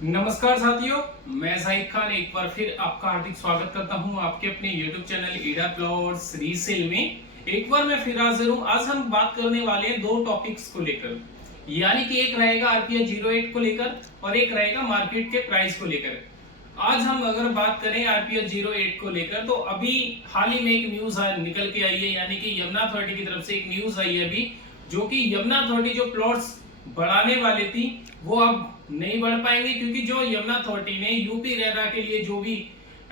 नमस्कार साथियों, मैं जाहिद खान एक बार फिर आपका हार्दिक स्वागत करता हूं आपके अपने YouTube चैनल ईडा प्लॉट्स रीसेल में। एक बार मैं फिर हाजिर हूं। आज हम बात करने वाले हैं दो टॉपिक्स को लेकर, यानी कि एक रहेगा आरपीएच 08 को लेकर और एक रहेगा मार्केट के प्राइस को लेकर। आज हम अगर बात करें आरपीएच 08 को लेकर तो अभी हाल ही में एक न्यूज निकल के आई है, यानी कि यमुना अथॉरिटी की तरफ से एक न्यूज आई है अभी, जो कि यमुना अथॉरिटी जो प्लॉट्स बढ़ाने वाली थी वो अब नहीं बढ़ पाएंगे, क्योंकि जो यमुना अथॉरिटी ने यूपी रेरा के लिए जो भी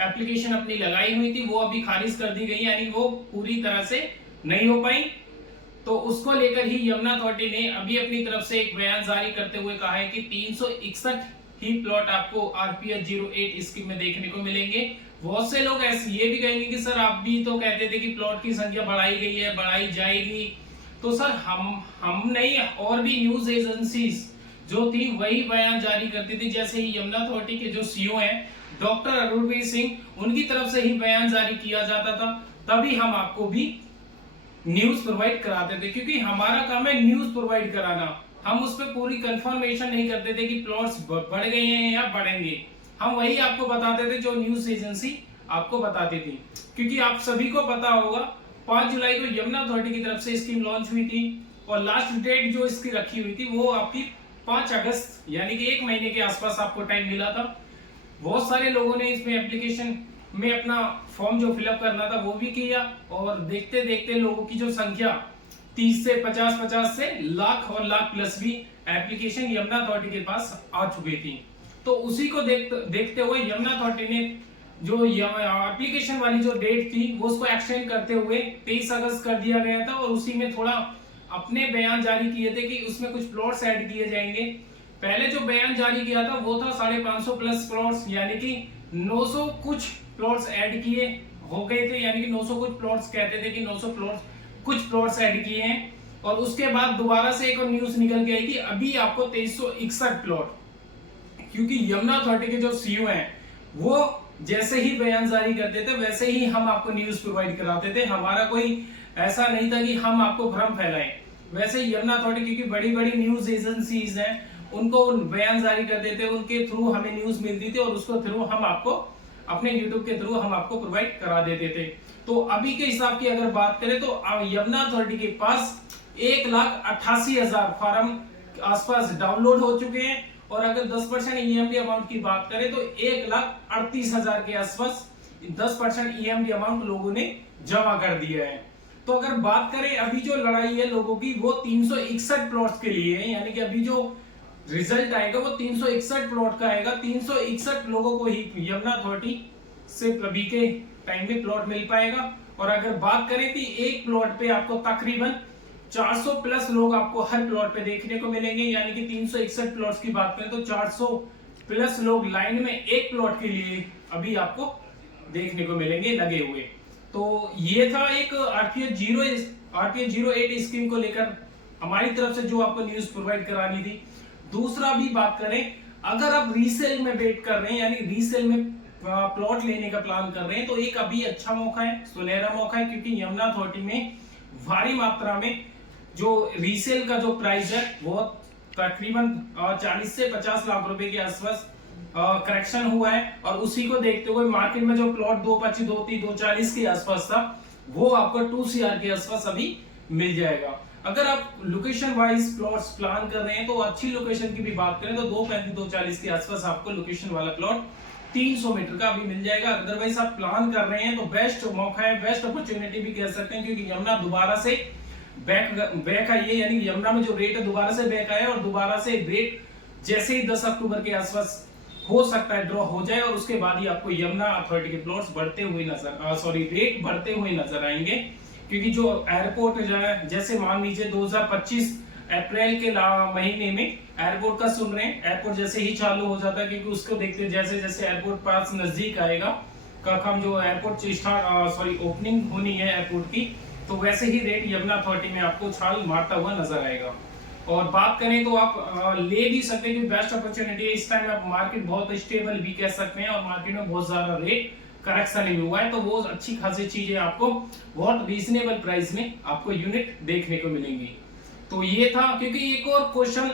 एप्लीकेशन अपनी लगाई हुई थी वो अभी खारिज कर दी गई, यानी वो पूरी तरह से नहीं हो पाई। तो उसको लेकर ही यमुना अथॉरिटी ने अभी अपनी तरफ से एक बयान जारी करते हुए कहा है कि 361 ही प्लॉट आपको आरपीएच 08 स्कीम में देखने को मिलेंगे। बहुत से लोग ऐसे ये भी कहेंगे कि सर आप भी तो कहते थे कि प्लॉट की संख्या बढ़ाई गई है, बढ़ाई जाएगी। तो सर हम नहीं, और भी न्यूज एजेंसीज जो थी वही बयान जारी करती थी। जैसे ही यमुना अथॉरिटी के जो सीईओ हैं डॉक्टर अरुणवीर सिंह, उनकी तरफ से ही बयान जारी किया जाता था, तभी हम आपको भी न्यूज प्रोवाइड कराते थे, क्योंकि हमारा काम है न्यूज प्रोवाइड कराना। हम उस पर पूरी कंफर्मेशन नहीं करते थे कि प्लॉट्स बढ़ गए हैं या बढ़ेंगे। हम वही आपको बताते थे जो न्यूज एजेंसी आपको बताती थी, क्योंकि आप सभी को पता होगा 5 जुलाई को यमुना अथॉरिटी की तरफ से स्कीम लॉन्च हुई थी और लास्ट डेट जो इसकी रखी हुई थी वो आपकी 5 अगस्त, यानी कि 1 महीने के आसपास आपको टाइम मिला था। बहुत सारे लोगों ने इसमें एप्लीकेशन में अपना फॉर्म जो फिलअप करना था वो भी किया, और देखते देखते लोगों की जो संख्या 30 से 50 से लाख और लाख प्लस भी एप्लीकेशन यमुना अथॉरिटी के पास आ चुकी थी। तो उसी को देखते हुए यमुना अथॉरिटी ने जो एप्लीकेशन वाली जो डेट थी वो उसको एक्सटेंड करते हुए 23 अगस्त कर दिया गया था, और उसी में थोड़ा अपने बयान जारी किए थे कि उसमें कुछ प्लॉट्स ऐड किए जाएंगे। पहले जो बयान जारी किया था वो था 550 प्लस प्लॉट्स, यानी कि 900 कुछ प्लॉट्स ऐड किए हो गए थे, यानी कि 900 कुछ प्लॉट्स कहते थे कि 900 प्लॉट्स कुछ प्लॉट्स ऐड किए हैं। और उसके बाद दोबारा से एक और न्यूज निकल के आई कि अभी आपको 2361 प्लॉट, क्योंकि यमुना अथॉरिटी के जो सीईओ हैं वो जैसे ही बयान जारी करते थे वैसे ही हम आपको न्यूज प्रोवाइड कराते थे। हमारा कोई ऐसा नहीं था कि हम आपको भ्रम फैलाएं। वैसे यमुना अथॉरिटी क्योंकि बड़ी बड़ी न्यूज एजेंसीज हैं, उनको बयान जारी करते थे, उनके थ्रू हमें न्यूज मिलती थी और उसको थ्रू हम आपको अपने यूट्यूब के थ्रू हम आपको प्रोवाइड करा देते थे। तो अभी के हिसाब की अगर बात करें तो यमुना अथॉरिटी के पास 1,88,000 फार्म आसपास डाउनलोड हो चुके हैं, और अगर 10% ईएमडी अमाउंट की बात करें तो 1,38,000 के आसपास 10% ईएमडी अमाउंट लोगों ने जमा कर दिया है। तो अगर बात करें अभी जो लड़ाई है लोगों की वो 361 प्लॉट्स के लिए है, यानी कि अभी जो रिजल्ट आएगा वो 361 प्लॉट का आएगा। 361 लोगों को ही यमुना अथॉरिटी से अभी के टाइम में प्लॉट मिल पाएगा। और अगर बात करें कि एक प्लॉट पे आपको तकरीबन 400 प्लस लोग आपको हर प्लॉट पे देखने को मिलेंगे, यानी कि 361 प्लॉट्स की बात करें तो 400 प्लस लोग लाइन में एक प्लॉट के लिए अभी आपको देखने को मिलेंगे लगे हुए। तो ये था एक आरपीएच 08 स्कीम को लेकर हमारी तरफ से जो आपको न्यूज प्रोवाइड करानी थी। दूसरा भी बात करें, अगर आप रीसेल में वेट कर रहे हैं, यानी रीसेल में प्लॉट लेने का प्लान कर रहे हैं, तो एक अभी अच्छा मौका है, सुनहरा मौका है, क्योंकि यमुना अथॉरिटी में भारी मात्रा में जो रीसेल का जो प्राइस है वो तकरीबन 40 से 50 लाख रुपए के आसपास करेक्शन हुआ है, और उसी को देखते हुए मार्केट में जो प्लॉट 225, 230, 240 के आसपास था वो आपको 2 CR के आसपास अभी मिल जाएगा। अगर आप लोकेशन वाइज प्लॉट्स प्लान कर रहे हैं तो अच्छी लोकेशन की भी बात करें तो 235, 240 के आसपास आपको लोकेशन वाला प्लॉट 300 मीटर का अभी मिल जाएगा। अदरवाइज आप प्लान कर रहे हैं तो बेस्ट मौका है, बेस्ट अपॉर्चुनिटी भी कह सकते हैं, क्योंकि यमुना दोबारा से बैक आई है, यानी यमुना में जो रेट है दोबारा से बैक आया, और दोबारा से रेट जैसे ही 10 अक्टूबर के आसपास हो सकता है ड्रॉ हो जाए, और उसके बाद ही आपको यमुना अथॉरिटी के प्लॉट्स बढ़ते हुए रेट बढ़ते हुए नजर आएंगे। क्योंकि जो एयरपोर्ट जैसे मान लीजिए 2025 अप्रैल के महीने में एयरपोर्ट का सुन रहे हैं, एयरपोर्ट जैसे ही चालू हो जाता है, क्योंकि उसको देखते जैसे जैसे एयरपोर्ट पास नजदीक आएगा का हम जो एयरपोर्ट ओपनिंग होनी है एयरपोर्ट की, तो वैसे ही रेट यमुना अथॉरिटी में आपको छाल मारता हुआ नजर आएगा। और बात करें तो आप ले भी सकते हैं, बेस्ट अपॉर्चुनिटी है इस टाइम। आप मार्केट बहुत स्टेबल भी कह सकते हैं, और मार्केट में बहुत ज्यादा रेट करेक्शन नहीं हुआ है, तो वो अच्छी खासी चीजें आपको बहुत रीजनेबल प्राइस में आपको यूनिट देखने को मिलेंगी। तो ये था, क्योंकि एक और क्वेश्चन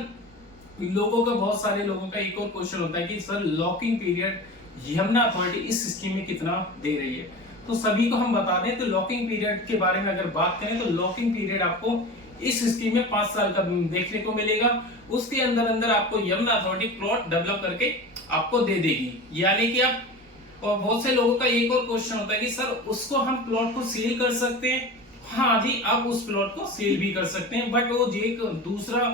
लोगों का, बहुत सारे लोगों का एक और क्वेश्चन होता है कि sir locking period Yamuna authority इस स्कीम में कितना दे रही है। तो सभी को हम बता दें तो लॉकिंग पीरियड के बारे में अगर बात करें तो लॉकिंग पीरियड आपको इस स्कीम में 5 साल का देखने को मिलेगा। उसके अंदर अंदर आपको यमुना अथॉरिटी प्लॉट डेवलप करके आपको दे देगी, यानी कि आप, और बहुत से लोगों का एक और क्वेश्चन होता है कि सर उसको हम प्लॉट को सेल कर सकते हैं। हाँ जी, आप उस प्लॉट को सेल भी कर सकते हैं, बट वो एक दूसरा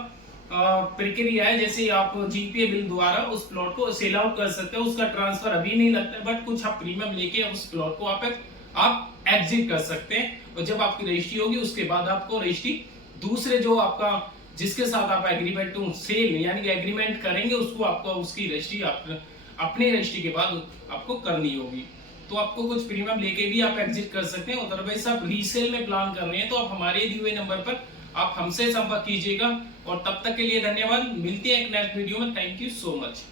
प्रक्रिया है। जैसे आप जीपीए बिल द्वारा उस प्लॉट को सेल आउट कर सकते हैं, उसका ट्रांसफर अभी नहीं लगता, बट कुछ आप प्रीमियम लेके उस प्लॉट को आप एग्जिट कर सकते हैं। और जब आपकी रजिस्ट्री होगी उसके बाद आपको रजिस्ट्री दूसरे जो आपका जिसके साथ आप एग्रीमेंट टू सेल यानी कि एग्रीमेंट करेंगे उसको आपको उसकी रजिस्ट्री अपने रजिस्ट्री के बाद आपको करनी होगी। तो आपको कुछ प्रीमियम लेके भी आप एग्जिट कर सकते हैं। अदरवाइज आप रीसेल में प्लान कर रहे हैं तो आप हमारे दिए हुए नंबर पर आप हमसे संपर्क कीजिएगा। और तब तक के लिए धन्यवाद, मिलते हैं एक नेक्स्ट वीडियो में। Thank you so much.